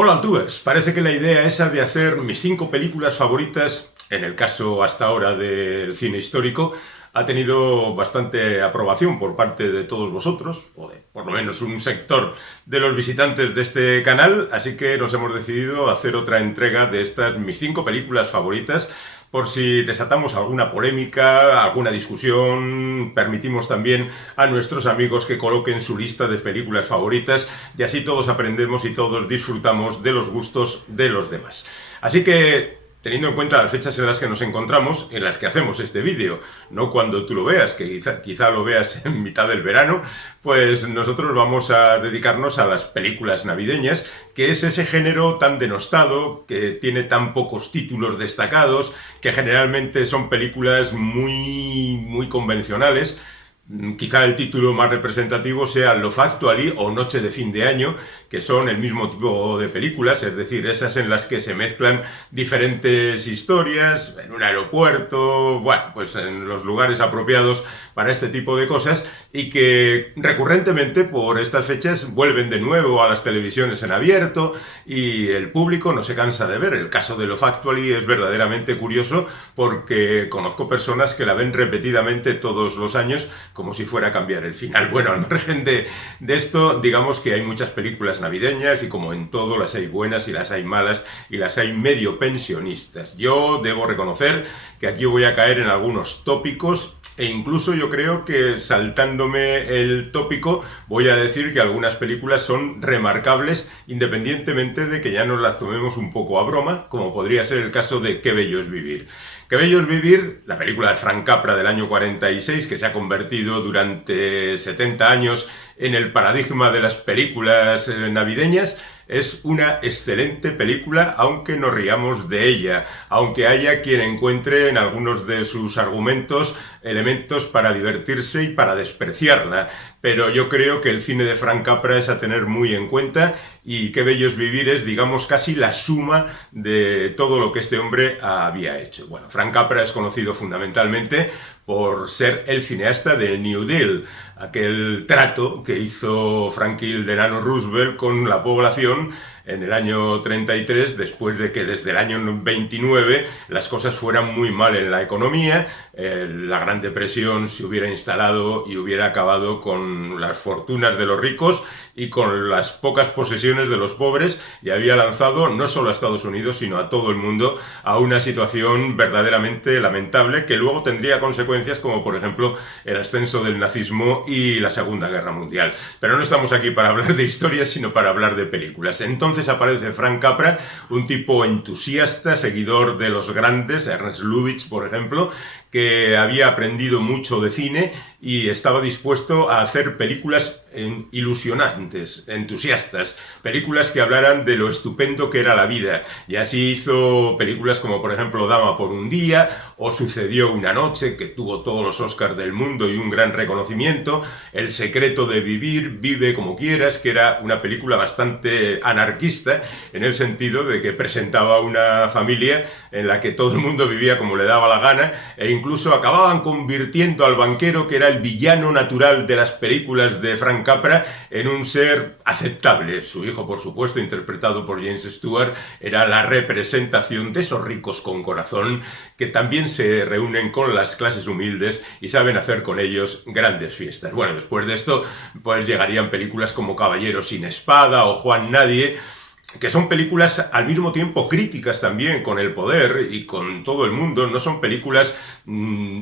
Hola Altubers, parece que la idea esa de hacer mis 5 películas favoritas, en el caso hasta ahora del cine histórico, ha tenido bastante aprobación por parte de todos vosotros, o de por lo menos un sector de los visitantes de este canal, así que nos hemos decidido hacer otra entrega de estas mis 5 películas favoritas, por si desatamos alguna polémica, alguna discusión, permitimos también a nuestros amigos que coloquen su lista de películas favoritas y así todos aprendemos y todos disfrutamos de los gustos de los demás. Así que, teniendo en cuenta las fechas en las que nos encontramos, en las que hacemos este vídeo, no cuando tú lo veas, que quizá lo veas en mitad del verano, pues nosotros vamos a dedicarnos a las películas navideñas, que es ese género tan denostado, que tiene tan pocos títulos destacados, que generalmente son películas muy convencionales. Quizá el título más representativo sea Love Actually o Noche de fin de año, que son el mismo tipo de películas, es decir, esas en las que se mezclan diferentes historias, en un aeropuerto, bueno, pues en los lugares apropiados para este tipo de cosas, y que recurrentemente por estas fechas vuelven de nuevo a las televisiones en abierto y el público no se cansa de ver. El caso de Love Actually es verdaderamente curioso porque conozco personas que la ven repetidamente todos los años como si fuera a cambiar el final. Bueno, al margen de esto, digamos que hay muchas películas navideñas y como en todo las hay buenas y las hay malas y las hay medio pensionistas. Yo debo reconocer que aquí voy a caer en algunos tópicos e incluso yo creo que saltándome el tópico voy a decir que algunas películas son remarcables independientemente de que ya nos las tomemos un poco a broma, como podría ser el caso de Qué bello es vivir. Qué bello es vivir, la película de Frank Capra del año 46, que se ha convertido durante 70 años en el paradigma de las películas navideñas, es una excelente película, aunque nos riamos de ella, aunque haya quien encuentre en algunos de sus argumentos elementos para divertirse y para despreciarla. Pero yo creo que el cine de Frank Capra es a tener muy en cuenta y Qué bello es vivir es, digamos, casi la suma de todo lo que este hombre había hecho. Bueno, Frank Capra es conocido fundamentalmente por ser el cineasta del New Deal, aquel trato que hizo Franklin Delano Roosevelt con la población en el año 33, después de que desde el año 29 las cosas fueran muy mal en la economía, la Gran Depresión se hubiera instalado y hubiera acabado con las fortunas de los ricos y con las pocas posesiones de los pobres, y había lanzado no solo a Estados Unidos sino a todo el mundo a una situación verdaderamente lamentable que luego tendría consecuencias como por ejemplo el ascenso del nazismo y la Segunda Guerra Mundial. Pero no estamos aquí para hablar de historia sino para hablar de películas. Entonces aparece Frank Capra, un tipo entusiasta, seguidor de los grandes, Ernest Lubitsch por ejemplo, que había aprendido mucho de cine y estaba dispuesto a hacer películas ilusionantes, entusiastas, películas que hablaran de lo estupendo que era la vida. Y así hizo películas como por ejemplo Dama por un día o Sucedió una noche, que tuvo todos los Oscars del mundo y un gran reconocimiento, El secreto de vivir, Vive como quieras, que era una película bastante anarquista en el sentido de que presentaba una familia en la que todo el mundo vivía como le daba la gana e incluso acababan convirtiendo al banquero, que era el villano natural de las películas de Frank Capra, en un ser aceptable. Su hijo, por supuesto, interpretado por James Stewart, era la representación de esos ricos con corazón que también se reúnen con las clases humildes y saben hacer con ellos grandes fiestas. Bueno, después de esto, pues llegarían películas como Caballero sin espada o Juan Nadie, que son películas al mismo tiempo críticas también con el poder y con todo el mundo. No son películas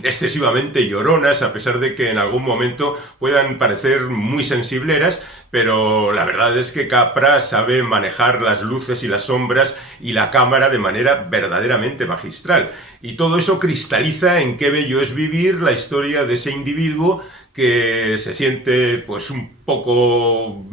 excesivamente lloronas, a pesar de que en algún momento puedan parecer muy sensibleras, pero la verdad es que Capra sabe manejar las luces y las sombras y la cámara de manera verdaderamente magistral. Y todo eso cristaliza en Qué bello es vivir, la historia de ese individuo que se siente pues un poco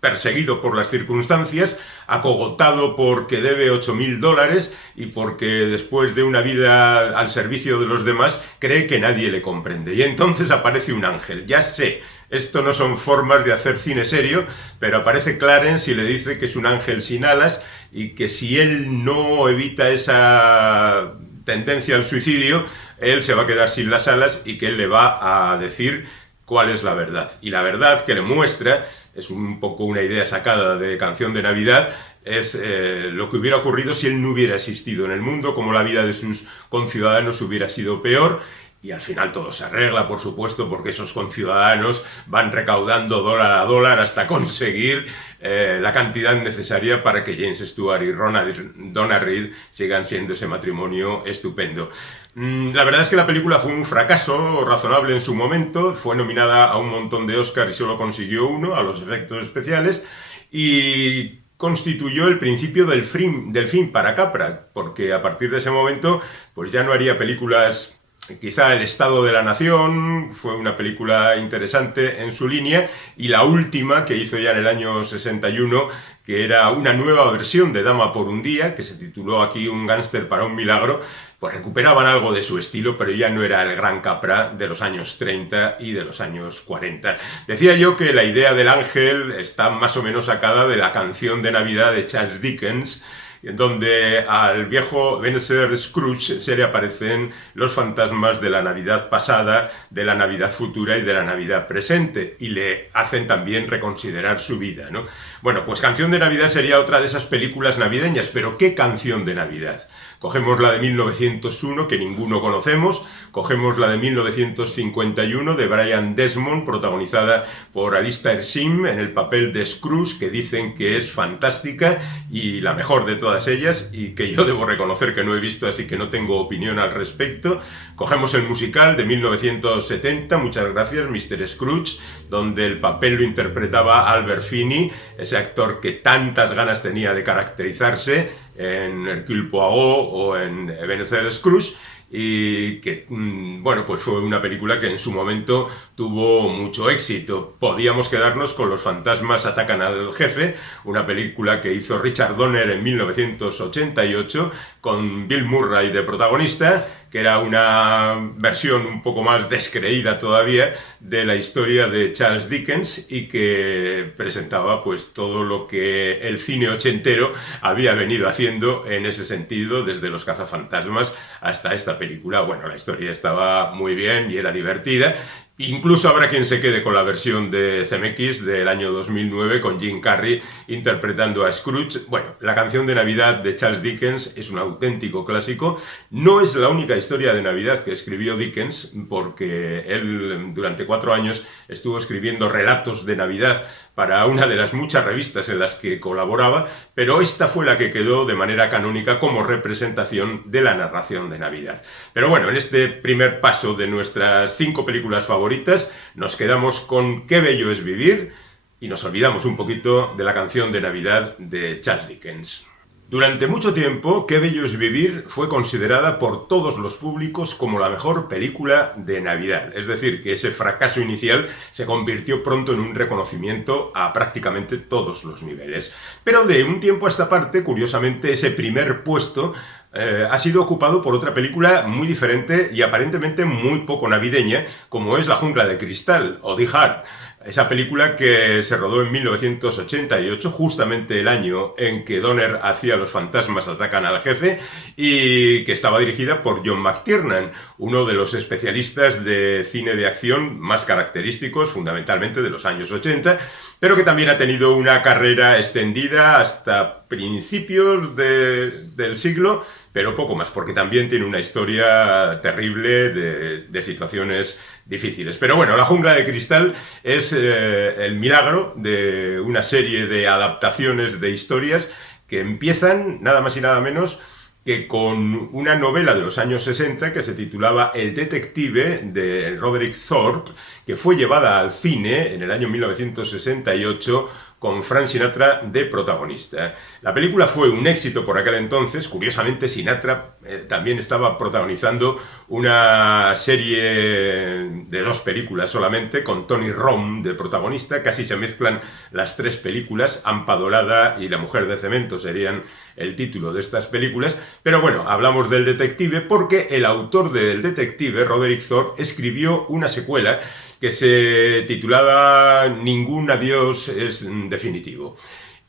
perseguido por las circunstancias, acogotado porque debe $8.000 y porque después de una vida al servicio de los demás cree que nadie le comprende. Y entonces aparece un ángel. Ya sé, esto no son formas de hacer cine serio, pero aparece Clarence y le dice que es un ángel sin alas y que si él no evita esa tendencia al suicidio, él se va a quedar sin las alas y que él le va a decir cuál es la verdad. Y la verdad que le muestra, es un poco una idea sacada de Canción de Navidad, es lo que hubiera ocurrido si él no hubiera existido en el mundo, cómo la vida de sus conciudadanos hubiera sido peor. Y al final todo se arregla, por supuesto, porque esos conciudadanos van recaudando dólar a dólar hasta conseguir la cantidad necesaria para que James Stewart y Donna Reed sigan siendo ese matrimonio estupendo. La verdad es que la película fue un fracaso razonable en su momento, fue nominada a un montón de Oscar y solo consiguió uno, a los efectos especiales, y constituyó el principio del fin para Capra, porque a partir de ese momento pues ya no haría películas. Quizá El Estado de la Nación fue una película interesante en su línea, y la última que hizo ya en el año 61, que era una nueva versión de Dama por un día, que se tituló aquí Un gángster para un milagro, pues recuperaban algo de su estilo, pero ya no era el gran Capra de los años 30 y de los años 40. Decía yo que la idea del ángel está más o menos sacada de la canción de Navidad de Charles Dickens, donde al viejo Ebenezer Scrooge se le aparecen los fantasmas de la Navidad pasada, de la Navidad futura y de la Navidad presente, y le hacen también reconsiderar su vida, ¿no? Bueno, pues Canción de Navidad sería otra de esas películas navideñas, pero ¿qué canción de Navidad? Cogemos la de 1901, que ninguno conocemos, cogemos la de 1951 de Brian Desmond, protagonizada por Alistair Sim en el papel de Scrooge, que dicen que es fantástica y la mejor de todas ellas, y que yo debo reconocer que no he visto, así que no tengo opinión al respecto. Cogemos el musical de 1970, muchas gracias, Mr. Scrooge, donde el papel lo interpretaba Albert Finney, ese actor que tantas ganas tenía de caracterizarse en Hercule Poirot o en Ebenezer Scrooge, y que, bueno, pues fue una película que en su momento tuvo mucho éxito. Podíamos quedarnos con Los fantasmas atacan al jefe, una película que hizo Richard Donner en 1988 con Bill Murray de protagonista, que era una versión un poco más descreída todavía de la historia de Charles Dickens, y que presentaba pues todo lo que el cine ochentero había venido haciendo en ese sentido, desde Los cazafantasmas hasta esta película. Bueno, la historia estaba muy bien y era divertida. Incluso habrá quien se quede con la versión de CMX del año 2009 con Jim Carrey interpretando a Scrooge. Bueno, la canción de Navidad de Charles Dickens es un auténtico clásico. No es la única historia de Navidad que escribió Dickens, porque él durante 4 años estuvo escribiendo relatos de Navidad para una de las muchas revistas en las que colaboraba, pero esta fue la que quedó de manera canónica como representación de la narración de Navidad. Pero bueno, en este primer paso de nuestras 5 películas favoritas, nos quedamos con Qué bello es vivir y nos olvidamos un poquito de la canción de Navidad de Charles Dickens. Durante mucho tiempo, Qué bello es vivir fue considerada por todos los públicos como la mejor película de Navidad. Es decir, que ese fracaso inicial se convirtió pronto en un reconocimiento a prácticamente todos los niveles. Pero de un tiempo a esta parte, curiosamente, ese primer puesto ha sido ocupado por otra película muy diferente y aparentemente muy poco navideña, como es La jungla de cristal, o Die Hard. Esa película que se rodó en 1988, justamente el año en que Donner hacía Los fantasmas atacan al jefe, y que estaba dirigida por John McTiernan, uno de los especialistas de cine de acción más característicos, fundamentalmente de los años 80, pero que también ha tenido una carrera extendida hasta principios del siglo, pero poco más, porque también tiene una historia terrible de situaciones difíciles. Pero bueno, La jungla de cristal es el milagro de una serie de adaptaciones de historias que empiezan nada más y nada menos que con una novela de los años 60 que se titulaba El detective, de Roderick Thorpe, que fue llevada al cine en el año 1968 con Frank Sinatra de protagonista. La película fue un éxito por aquel entonces. Curiosamente, Sinatra también estaba protagonizando una serie de 2 películas solamente, con Tony Rom de protagonista. Casi se mezclan las 3 películas. Ampa Dorada y La mujer de cemento serían el título de estas películas. Pero bueno, hablamos del detective porque el autor del detective, Roderick Thorpe, escribió una secuela que se titulaba Ningún adiós es definitivo.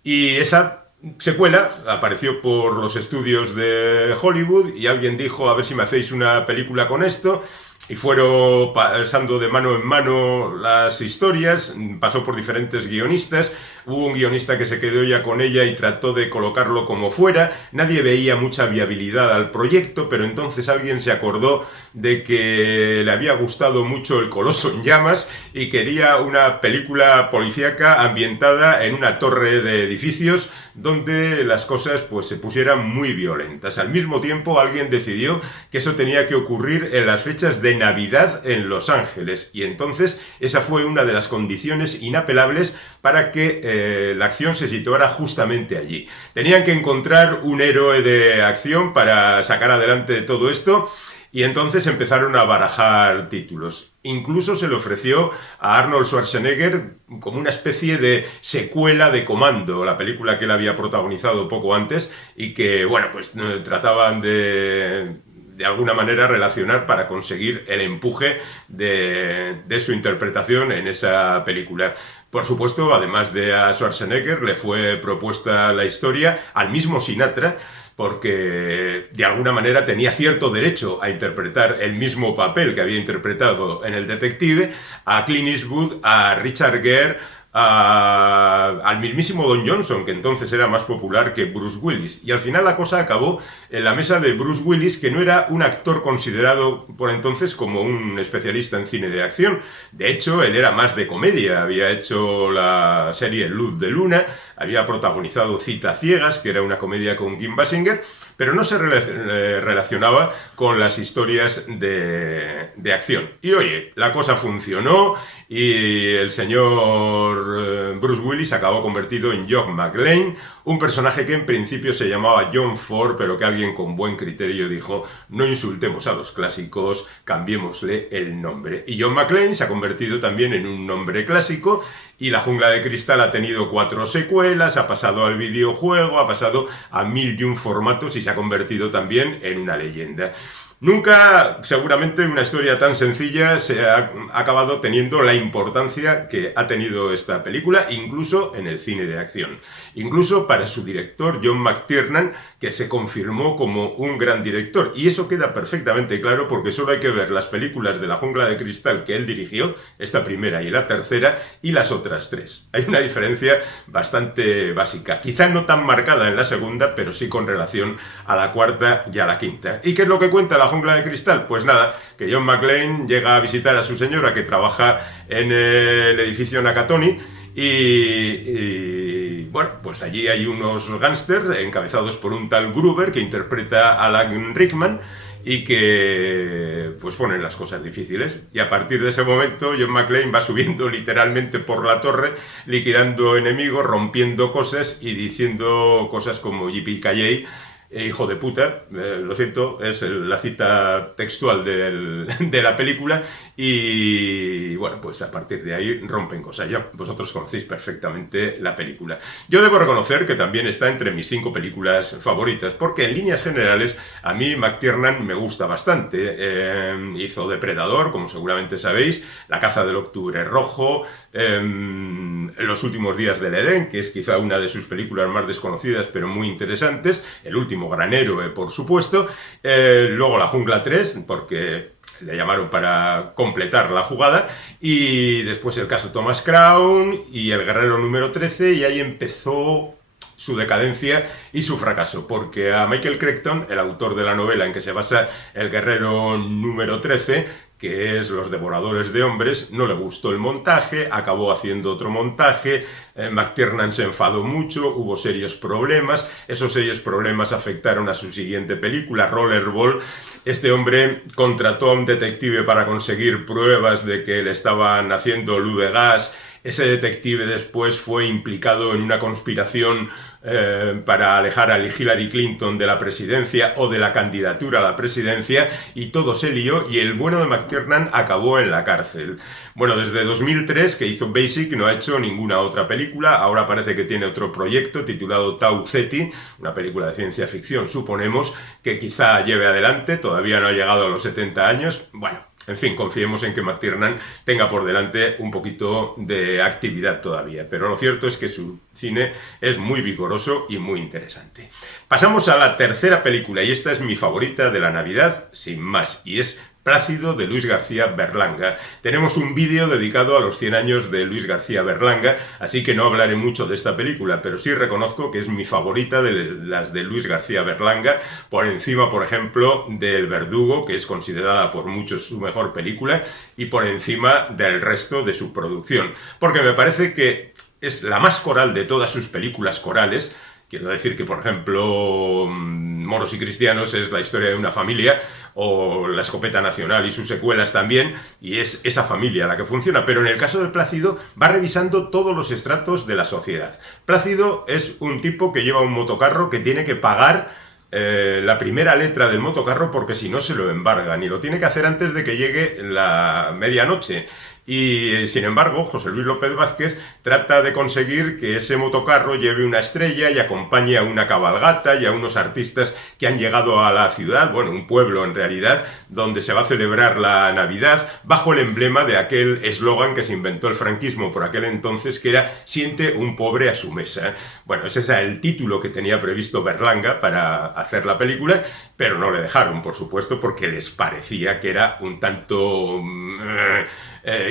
Y esa secuela apareció por los estudios de Hollywood y alguien dijo: a ver si me hacéis una película con esto. Y fueron pasando de mano en mano las historias, pasó por diferentes guionistas, hubo un guionista que se quedó ya con ella y trató de colocarlo como fuera, nadie veía mucha viabilidad al proyecto, pero entonces alguien se acordó de que le había gustado mucho El Coloso en Llamas y quería una película policíaca ambientada en una torre de edificios donde las cosas pues se pusieran muy violentas. Al mismo tiempo alguien decidió que eso tenía que ocurrir en las fechas de Navidad en Los Ángeles y entonces esa fue una de las condiciones inapelables para que la acción se situara justamente allí. Tenían que encontrar un héroe de acción para sacar adelante todo esto. Y entonces empezaron a barajar títulos. Incluso se le ofreció a Arnold Schwarzenegger como una especie de secuela de Comando, la película que él había protagonizado poco antes y que, bueno, pues trataban de alguna manera relacionar para conseguir el empuje de su interpretación en esa película. Por supuesto, además de a Schwarzenegger, le fue propuesta la historia al mismo Sinatra, porque de alguna manera tenía cierto derecho a interpretar el mismo papel que había interpretado en El Detective, a Clint Eastwood, a Richard Gere, al mismísimo Don Johnson, que entonces era más popular que Bruce Willis. Y al final la cosa acabó en la mesa de Bruce Willis, que no era un actor considerado por entonces como un especialista en cine de acción. De hecho, él era más de comedia. Había hecho la serie Luz de Luna, había protagonizado Cita Ciegas, que era una comedia con Kim Basinger, pero no se relacionaba con las historias de acción. Y oye, la cosa funcionó y el señor Bruce Willis acabó convertido en John McClane, un personaje que en principio se llamaba John Ford, pero que alguien con buen criterio dijo: no insultemos a los clásicos, cambiémosle el nombre. Y John McClane se ha convertido también en un nombre clásico, y La Jungla de Cristal ha tenido 4 secuelas, ha pasado al videojuego, ha pasado a 1001 formatos y se ha convertido también en una leyenda. Nunca, seguramente, una historia tan sencilla se ha acabado teniendo la importancia que ha tenido esta película, incluso en el cine de acción. Incluso para su director, John McTiernan, que se confirmó como un gran director. Y eso queda perfectamente claro porque solo hay que ver las películas de La Jungla de Cristal que él dirigió, esta primera y la tercera, y las otras 3. Hay una diferencia bastante básica. Quizá no tan marcada en la segunda, pero sí con relación a la cuarta y a la quinta. ¿Y qué es lo que cuenta La Jungla de Cristal? Pues nada, que John McClane llega a visitar a su señora que trabaja en el edificio Nakatomi y bueno, pues allí hay unos gángsters encabezados por un tal Gruber que interpreta a Alan Rickman y que pues ponen las cosas difíciles. Y a partir de ese momento John McClane va subiendo literalmente por la torre, liquidando enemigos, rompiendo cosas y diciendo cosas como yippee-ki-yay, hijo de puta, lo siento, es la cita textual de la película. Y bueno, pues a partir de ahí rompen cosas. Ya vosotros conocéis perfectamente la película. Yo debo reconocer que también está entre mis 5 películas favoritas, porque en líneas generales a mí McTiernan me gusta bastante. Hizo Depredador, como seguramente sabéis, La caza del octubre rojo, Los últimos días del Edén, que es quizá una de sus películas más desconocidas pero muy interesantes, El último gran héroe, por supuesto, luego La jungla 3, porque le llamaron para completar la jugada, y después El caso Thomas Crown y El guerrero número 13, y ahí empezó su decadencia y su fracaso, porque a Michael Crichton, el autor de la novela en que se basa El guerrero número 13, que es Los devoradores de hombres, no le gustó el montaje, acabó haciendo otro montaje, McTiernan se enfadó mucho, hubo serios problemas, esos serios problemas afectaron a su siguiente película, Rollerball. Este hombre contrató a un detective para conseguir pruebas de que le estaban haciendo luz de gas. Ese detective después fue implicado en una conspiración para alejar a Hillary Clinton de la presidencia o de la candidatura a la presidencia, y todo se lió y el bueno de McTiernan acabó en la cárcel. Bueno, desde 2003 que hizo Basic no ha hecho ninguna otra película. Ahora parece que tiene otro proyecto titulado Tau Ceti, una película de ciencia ficción, suponemos, que quizá lleve adelante. Todavía no ha llegado a los 70 años. Bueno, en fin, confiemos en que McTiernan tenga por delante un poquito de actividad todavía, pero lo cierto es que su cine es muy vigoroso y muy interesante. Pasamos a la tercera película, y esta es mi favorita de la Navidad, sin más, y es Plácido, de Luis García Berlanga. Tenemos un vídeo dedicado a los 100 años de Luis García Berlanga, así que no hablaré mucho de esta película, pero sí reconozco que es mi favorita de las de Luis García Berlanga, por encima, por ejemplo, del Verdugo, que es considerada por muchos su mejor película, y por encima del resto de su producción, porque me parece que es la más coral de todas sus películas corales. Quiero decir que, por ejemplo, Moros y Cristianos es la historia de una familia, o La Escopeta Nacional y sus secuelas también, y es esa familia la que funciona. Pero en el caso de Plácido va revisando todos los estratos de la sociedad. Plácido es un tipo que lleva un motocarro que tiene que pagar la primera letra del motocarro porque si no se lo embargan, y lo tiene que hacer antes de que llegue la medianoche. Y sin embargo, José Luis López Vázquez trata de conseguir que ese motocarro lleve una estrella y acompañe a una cabalgata y a unos artistas que han llegado a la ciudad, bueno, un pueblo en realidad, donde se va a celebrar la Navidad bajo el emblema de aquel eslogan que se inventó el franquismo por aquel entonces, que era "siente un pobre a su mesa". Bueno, ese es el título que tenía previsto Berlanga para hacer la película, pero no le dejaron, por supuesto, porque les parecía que era un tanto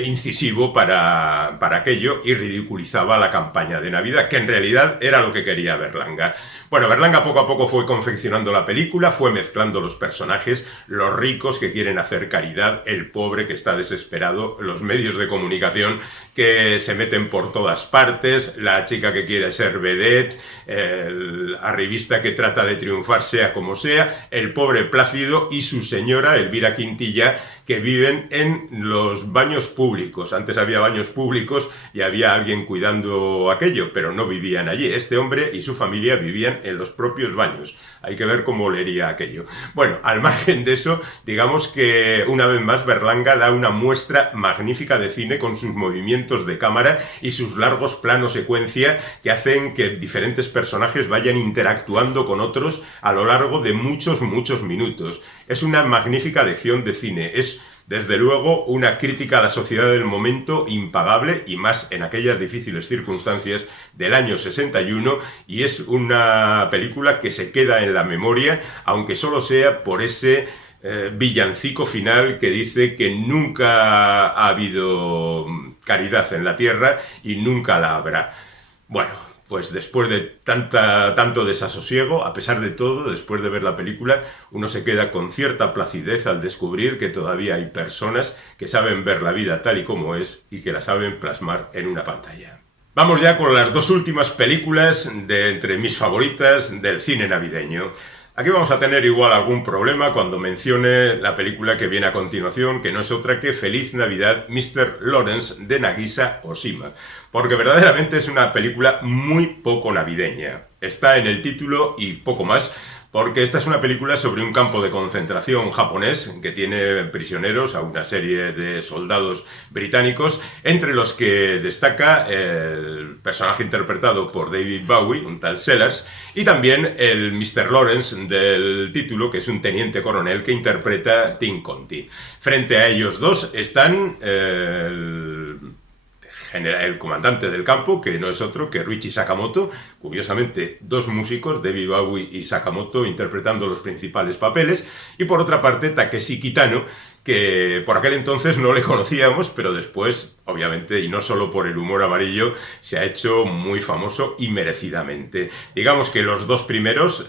incisivo para aquello, y ridiculizaba la campaña de Navidad, que en realidad era lo que quería Berlanga. Bueno, Berlanga poco a poco fue confeccionando la película, fue mezclando los personajes, los ricos que quieren hacer caridad, el pobre que está desesperado, los medios de comunicación que se meten por todas partes, la chica que quiere ser vedette, el arribista que trata de triunfar sea como sea, el pobre Plácido y su señora Elvira Quintilla, que viven en los baños públicos. Antes había baños públicos y había alguien cuidando aquello, pero no vivían allí. Este hombre y su familia vivían en los propios baños. Hay que ver cómo olería aquello. Bueno, al margen de eso, digamos que una vez más Berlanga da una muestra magnífica de cine con sus movimientos de cámara y sus largos planos secuencia que hacen que diferentes personajes vayan interactuando con otros a lo largo de muchos minutos. Es una magnífica lección de cine. Es, desde luego, una crítica a la sociedad del momento impagable, y más en aquellas difíciles circunstancias del año 61, y es una película que se queda en la memoria, aunque solo sea por ese villancico final que dice que nunca ha habido caridad en la tierra y nunca la habrá. Bueno, pues después de tanto desasosiego, a pesar de todo, después de ver la película, uno se queda con cierta placidez al descubrir que todavía hay personas que saben ver la vida tal y como es y que la saben plasmar en una pantalla. Vamos ya con las dos últimas películas de entre mis favoritas del cine navideño. Aquí vamos a tener igual algún problema cuando mencione la película que viene a continuación, que no es otra que Feliz Navidad, Mr. Lawrence, de Nagisa Oshima, porque verdaderamente es una película muy poco navideña. Está en el título y poco más, porque esta es una película sobre un campo de concentración japonés que tiene prisioneros a una serie de soldados británicos, entre los que destaca el personaje interpretado por David Bowie, un tal Sellers, y también el Mr. Lawrence del título, que es un teniente coronel que interpreta Tim Conti. Frente a ellos dos están el comandante del campo, que no es otro que Ryuichi Sakamoto, curiosamente dos músicos, David Bowie y Sakamoto, interpretando los principales papeles, y por otra parte Takeshi Kitano, que por aquel entonces no le conocíamos, pero después, obviamente, y no solo por el humor amarillo, se ha hecho muy famoso y merecidamente. Digamos que los dos primeros,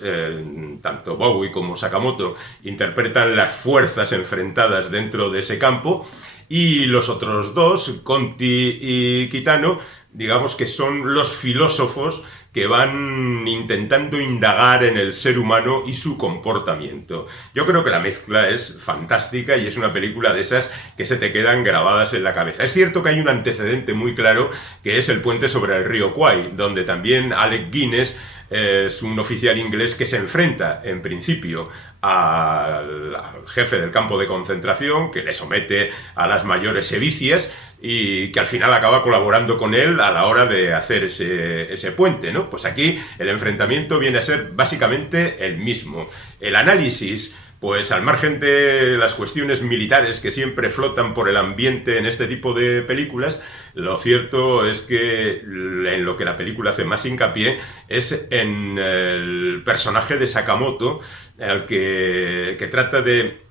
tanto Bowie como Sakamoto, interpretan las fuerzas enfrentadas dentro de ese campo, y los otros dos, Conti y Kitano, digamos que son los filósofos que van intentando indagar en el ser humano y su comportamiento. Yo creo que la mezcla es fantástica y es una película de esas que se te quedan grabadas en la cabeza. Es cierto que hay un antecedente muy claro, que es el puente sobre el río Kwai, donde también Alec Guinness es un oficial inglés que se enfrenta, en principio, al jefe del campo de concentración, que le somete a las mayores sevicias y que al final acaba colaborando con él a la hora de hacer ese puente, ¿no? Pues aquí el enfrentamiento viene a ser básicamente el mismo. El análisis, pues al margen de las cuestiones militares que siempre flotan por el ambiente en este tipo de películas, lo cierto es que en lo que la película hace más hincapié es en el personaje de Sakamoto, al que trata de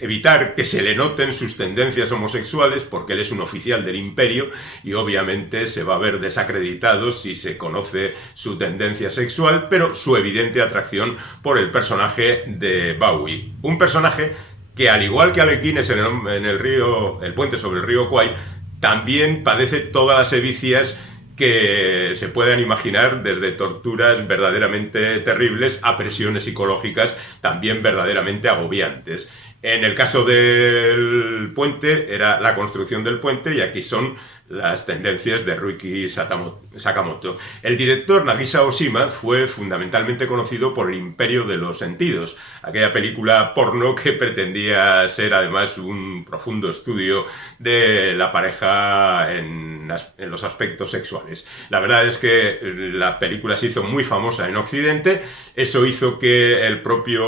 evitar que se le noten sus tendencias homosexuales, porque él es un oficial del imperio y obviamente se va a ver desacreditado si se conoce su tendencia sexual, pero su evidente atracción por el personaje de Bowie. Un personaje que, al igual que Alequines en el puente sobre el río Kwai, también padece todas las sevicias que se puedan imaginar, desde torturas verdaderamente terribles a presiones psicológicas también verdaderamente agobiantes. En el caso del puente era la construcción del puente y aquí son las tendencias de Ryuichi Sakamoto. El director Nagisa Oshima fue fundamentalmente conocido por El Imperio de los Sentidos, aquella película porno que pretendía ser además un profundo estudio de la pareja en los aspectos sexuales. La verdad es que la película se hizo muy famosa en Occidente, eso hizo que el propio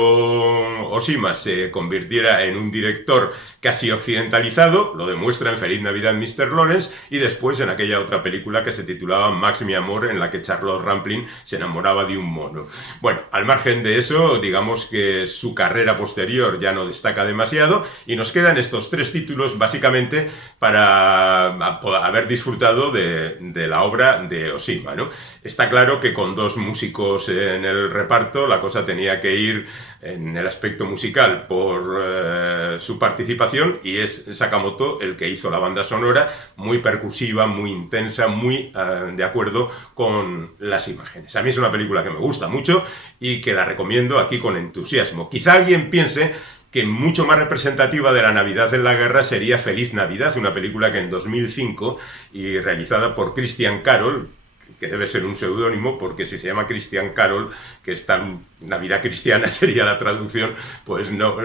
Oshima se convirtiera en un director casi occidentalizado, lo demuestra en Feliz Navidad Mr. Lawrence, y después en aquella otra película que se titulaba Max mi amor, en la que Charlotte Rampling se enamoraba de un mono. Bueno, al margen de eso, digamos que su carrera posterior ya no destaca demasiado y nos quedan estos 3 títulos básicamente para haber disfrutado de la obra de Oshima, ¿no? Está claro que con 2 músicos en el reparto la cosa tenía que ir en el aspecto musical por su participación, y es Sakamoto el que hizo la banda sonora, muy percusiva, muy intensa, muy de acuerdo con las imágenes. A mí es una película que me gusta mucho y que la recomiendo aquí con entusiasmo. Quizá alguien piense que mucho más representativa de la Navidad en la guerra sería Feliz Navidad, una película que en 2005 y realizada por Christian Carol, que debe ser un seudónimo, porque si se llama Christian Carol, que es tan Navidad cristiana sería la traducción, pues no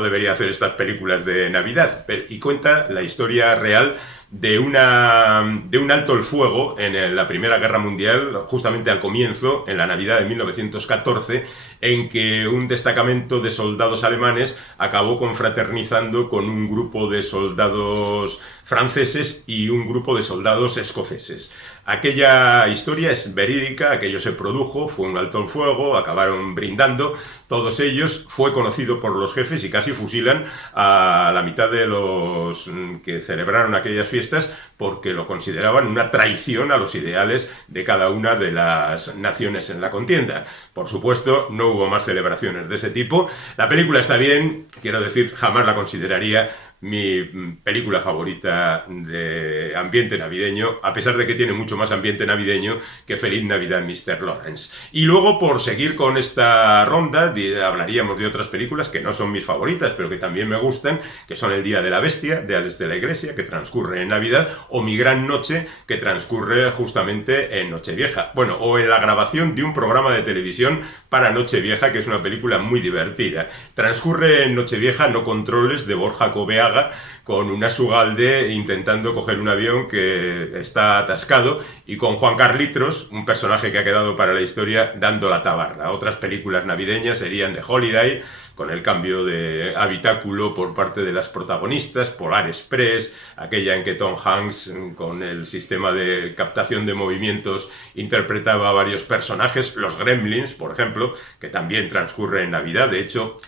debería hacer estas películas de Navidad. Y cuenta la historia real de un alto el fuego en la Primera Guerra Mundial, justamente al comienzo, en la Navidad de 1914, en que un destacamento de soldados alemanes acabó confraternizando con un grupo de soldados franceses y un grupo de soldados escoceses. Aquella historia es verídica, aquello se produjo, fue un alto el fuego, acabaron brindando todos ellos, fue conocido por los jefes y casi fusilan a la mitad de los que celebraron aquellas fiestas porque lo consideraban una traición a los ideales de cada una de las naciones en la contienda. Por supuesto, no hubo más celebraciones de ese tipo. La película está bien, quiero decir, jamás la consideraría mi película favorita de ambiente navideño, a pesar de que tiene mucho más ambiente navideño que Feliz Navidad Mr. Lawrence. Y luego, por seguir con esta ronda, hablaríamos de otras películas que no son mis favoritas, pero que también me gustan, que son El Día de la Bestia, de Alex de la Iglesia, que transcurre en Navidad, o Mi Gran Noche, que transcurre justamente en Nochevieja. Bueno, o en la grabación de un programa de televisión para Nochevieja, que es una película muy divertida. Transcurre en Nochevieja, No Controles, de Borja Coveaga, con una Ugalde intentando coger un avión que está atascado, y con Juan Carlitos, un personaje que ha quedado para la historia, dando la tabarra. Otras películas navideñas serían The Holiday, con el cambio de habitáculo por parte de las protagonistas, Polar Express, aquella en que Tom Hanks, con el sistema de captación de movimientos, interpretaba a varios personajes, Los Gremlins, por ejemplo, que también transcurre en Navidad. De hecho,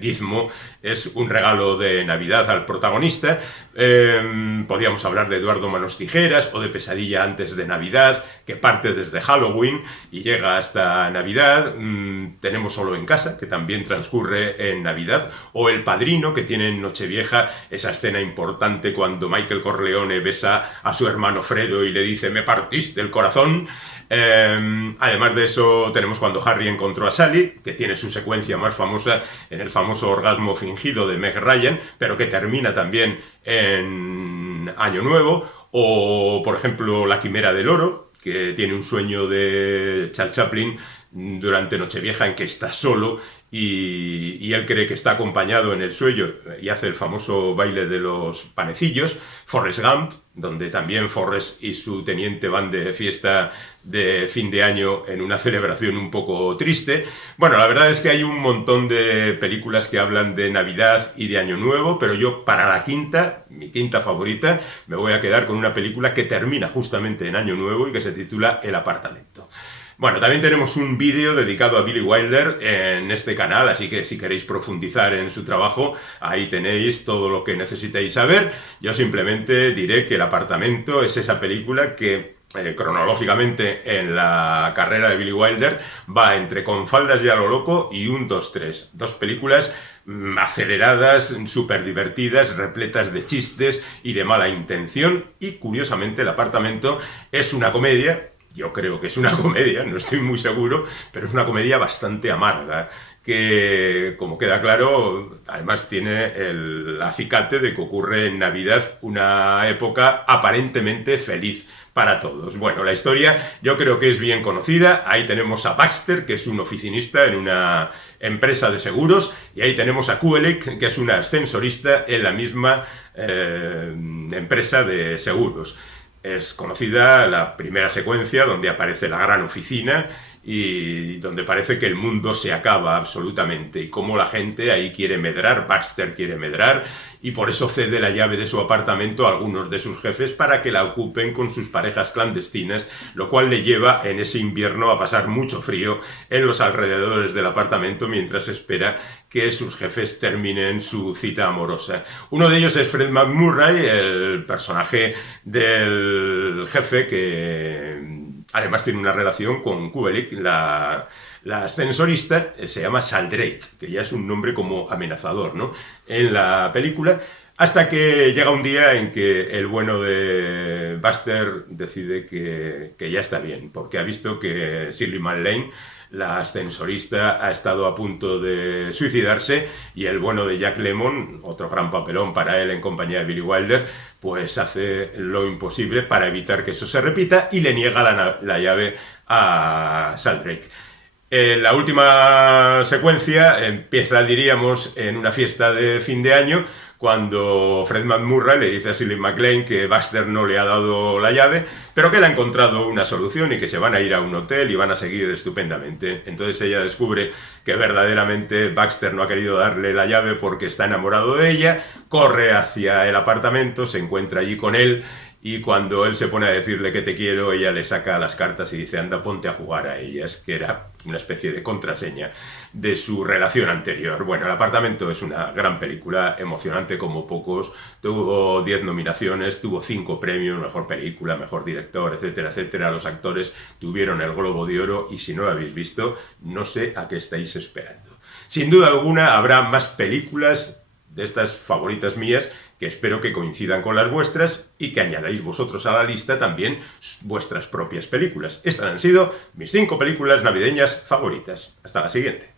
Gizmo es un regalo de Navidad al protagonista. Podríamos hablar de Eduardo Manos Tijeras o de Pesadilla antes de Navidad, que parte desde Halloween y llega hasta Navidad. Tenemos Solo en Casa, que también transcurre en Navidad, o El Padrino, que tiene en Nochevieja esa escena importante cuando Michael Corleone besa a su hermano Fredo y le dice «me partiste el corazón». Además de eso, tenemos Cuando Harry encontró a Sally, que tiene su secuencia más famosa en el famoso orgasmo fingido de Meg Ryan, pero que termina también en Año Nuevo, o por ejemplo La Quimera del Oro, que tiene un sueño de Charles Chaplin durante Nochevieja en que está solo y él cree que está acompañado en el sueño y hace el famoso baile de los panecillos. Forrest Gump, donde también Forrest y su teniente van de fiesta de fin de año en una celebración un poco triste. Bueno, la verdad es que hay un montón de películas que hablan de Navidad y de Año Nuevo, pero yo para la quinta, mi quinta favorita, me voy a quedar con una película que termina justamente en Año Nuevo y que se titula El Apartamento. Bueno, también tenemos un vídeo dedicado a Billy Wilder en este canal, así que si queréis profundizar en su trabajo, ahí tenéis todo lo que necesitáis saber. Yo simplemente diré que El apartamento es esa película que cronológicamente en la carrera de Billy Wilder va entre Con faldas y a lo loco y 1, 2, 3. Dos películas aceleradas, súper divertidas, repletas de chistes y de mala intención. Y curiosamente El apartamento es una comedia. Yo creo que es una comedia, no estoy muy seguro, pero es una comedia bastante amarga, que, como queda claro, además tiene el acicate de que ocurre en Navidad, una época aparentemente feliz para todos. Bueno, la historia yo creo que es bien conocida. Ahí tenemos a Baxter, que es un oficinista en una empresa de seguros, y ahí tenemos a Kubelik, que es una ascensorista en la misma empresa de seguros. Es conocida la primera secuencia donde aparece la gran oficina y donde parece que el mundo se acaba absolutamente y cómo la gente ahí quiere medrar, Baxter quiere medrar y por eso cede la llave de su apartamento a algunos de sus jefes para que la ocupen con sus parejas clandestinas, lo cual le lleva en ese invierno a pasar mucho frío en los alrededores del apartamento mientras espera que sus jefes terminen su cita amorosa. Uno de ellos es Fred McMurray, el personaje del jefe que además tiene una relación con Kubelik, la ascensorista, se llama Sheldrake, que ya es un nombre como amenazador, ¿no? En la película, hasta que llega un día en que el bueno de Buster decide que ya está bien, porque ha visto que Shirley MacLaine, la ascensorista, ha estado a punto de suicidarse y el bueno de Jack Lemmon, otro gran papelón para él en compañía de Billy Wilder, pues hace lo imposible para evitar que eso se repita y le niega la llave a Sheldrake. La última secuencia empieza, diríamos, en una fiesta de fin de año, cuando Fred McMurray le dice a Shirley MacLaine que Buster no le ha dado la llave, pero que él ha encontrado una solución y que se van a ir a un hotel y van a seguir estupendamente. Entonces ella descubre que verdaderamente Baxter no ha querido darle la llave porque está enamorado de ella, corre hacia el apartamento, se encuentra allí con él, y cuando él se pone a decirle que te quiero, ella le saca las cartas y dice, anda, ponte a jugar a ellas, que era una especie de contraseña de su relación anterior. Bueno, El apartamento es una gran película, emocionante como pocos, tuvo 10 nominaciones, tuvo 5 premios, mejor película, mejor director, etcétera, etcétera. Los actores tuvieron el Globo de Oro y si no lo habéis visto, no sé a qué estáis esperando. Sin duda alguna habrá más películas de estas favoritas mías que espero que coincidan con las vuestras y que añadáis vosotros a la lista también vuestras propias películas. Estas han sido mis 5 películas navideñas favoritas. Hasta la siguiente.